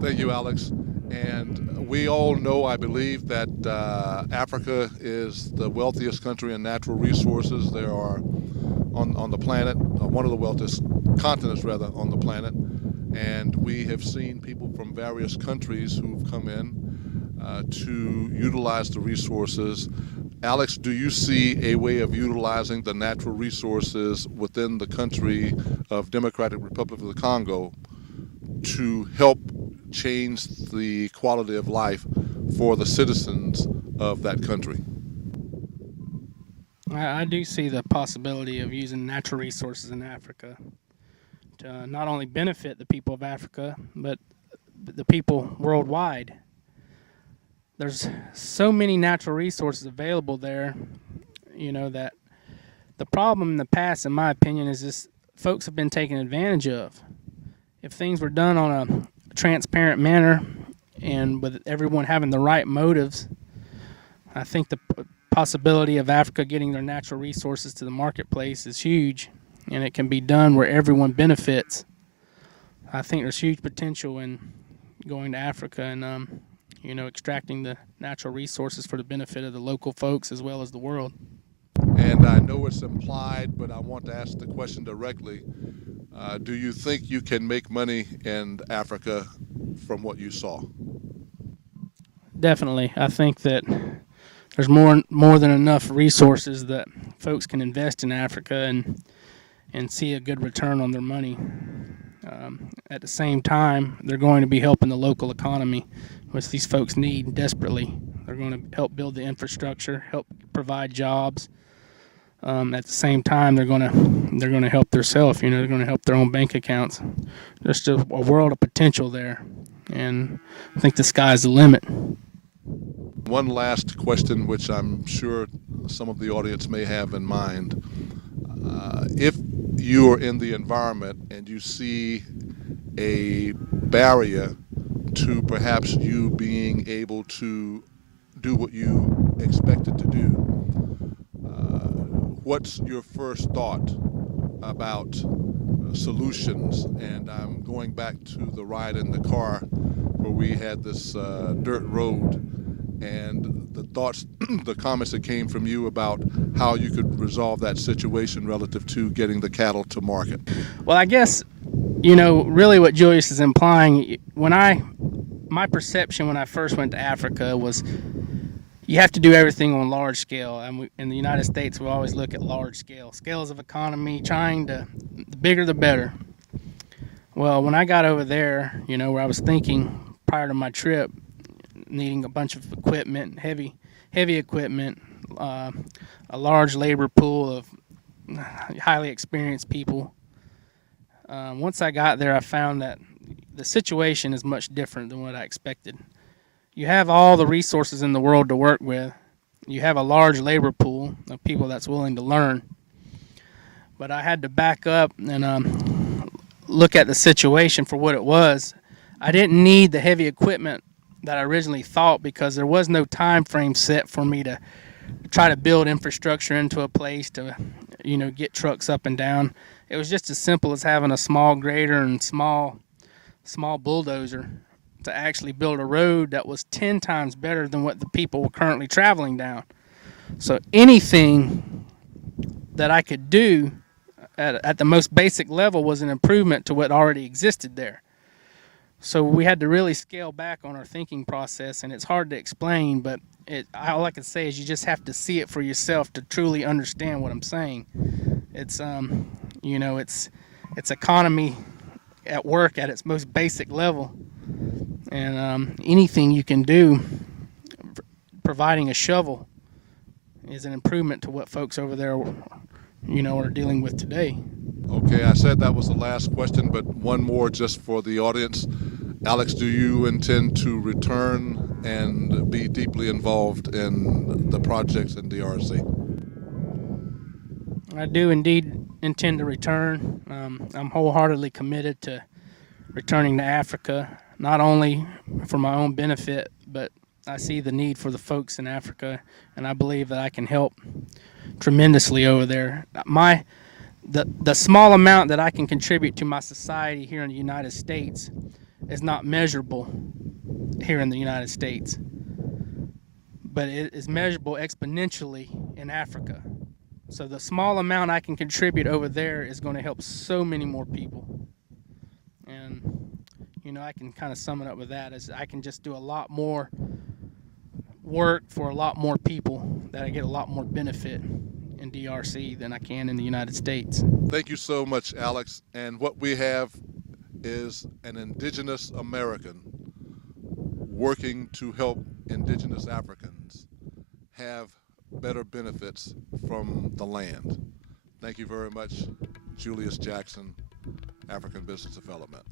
Thank you, Alex. And we all know, I believe, that Africa is the wealthiest country in natural resources. There are on the planet, one of the wealthiest continents, rather, on the planet. And we have seen people from various countries who've come in to utilize the resources. Alex, do you see a way of utilizing the natural resources within the country of Democratic Republic of the Congo to help change the quality of life for the citizens of that country? I do see the possibility of using natural resources in Africa to not only benefit the people of Africa, but the people worldwide. There's so many natural resources available there, that the problem in the past, in my opinion, is just folks have been taken advantage of. If things were done on a transparent manner and with everyone having the right motives, I think the possibility of Africa getting their natural resources to the marketplace is huge, and it can be done where everyone benefits. I think there's huge potential in going to Africa and extracting the natural resources for the benefit of the local folks as well as the world. And I know it's implied, but I want to ask the question directly. Do you think you can make money in Africa from what you saw? Definitely. I think that there's more than enough resources that folks can invest in Africa and see a good return on their money. At the same time, they're going to be helping the local economy, which these folks need desperately. They're going to help build the infrastructure, help provide jobs. At the same time, they're going to help themselves. They're going to help their own bank accounts. There's just a world of potential there, and I think the sky's the limit. One last question, which I'm sure some of the audience may have in mind. If you are in the environment and you see a barrier to perhaps you being able to do what you expected to do, what's your first thought about solutions? And I'm going back to the ride in the car where we had this dirt road, and the comments that came from you about how you could resolve that situation relative to getting the cattle to market. Well, I guess, really what Julius is implying, my perception when I first went to Africa was you have to do everything on large scale. And in the United States, we always look at large scales of economy, the bigger the better. Well, when I got over there, where I was thinking prior to my trip, needing a bunch of equipment, heavy equipment, a large labor pool of highly experienced people. Once I got there, I found that the situation is much different than what I expected. You have all the resources in the world to work with. You have a large labor pool of people that's willing to learn. But I had to back up and look at the situation for what it was. I didn't need the heavy equipment that I originally thought, because there was no time frame set for me to try to build infrastructure into a place to, get trucks up and down. It was just as simple as having a small grader and small bulldozer to actually build a road that was 10 times better than what the people were currently traveling down. So anything that I could do at the most basic level was an improvement to what already existed there. So we had to really scale back on our thinking process, and it's hard to explain, but all I can say is you just have to see it for yourself to truly understand what I'm saying. It's it's economy at work at its most basic level, and anything you can do, providing a shovel, is an improvement to what folks over there, are dealing with today. Okay, I said that was the last question, but one more just for the audience. Alex, do you intend to return and be deeply involved in the projects in DRC? I do indeed intend to return. I'm wholeheartedly committed to returning to Africa, not only for my own benefit, but I see the need for the folks in Africa, and I believe that I can help tremendously over there. The small amount that I can contribute to my society here in the United States is not measurable here in the United States, but it is measurable exponentially in Africa. So the small amount I can contribute over there is going to help so many more people. And, I can kind of sum it up with that as I can just do a lot more work for a lot more people, that I get a lot more benefit in DRC than I can in the United States. Thank you so much, Alex. And what we have is an indigenous American working to help indigenous Africans have better benefits from the land. Thank you very much, Julius Jackson, African Business Development.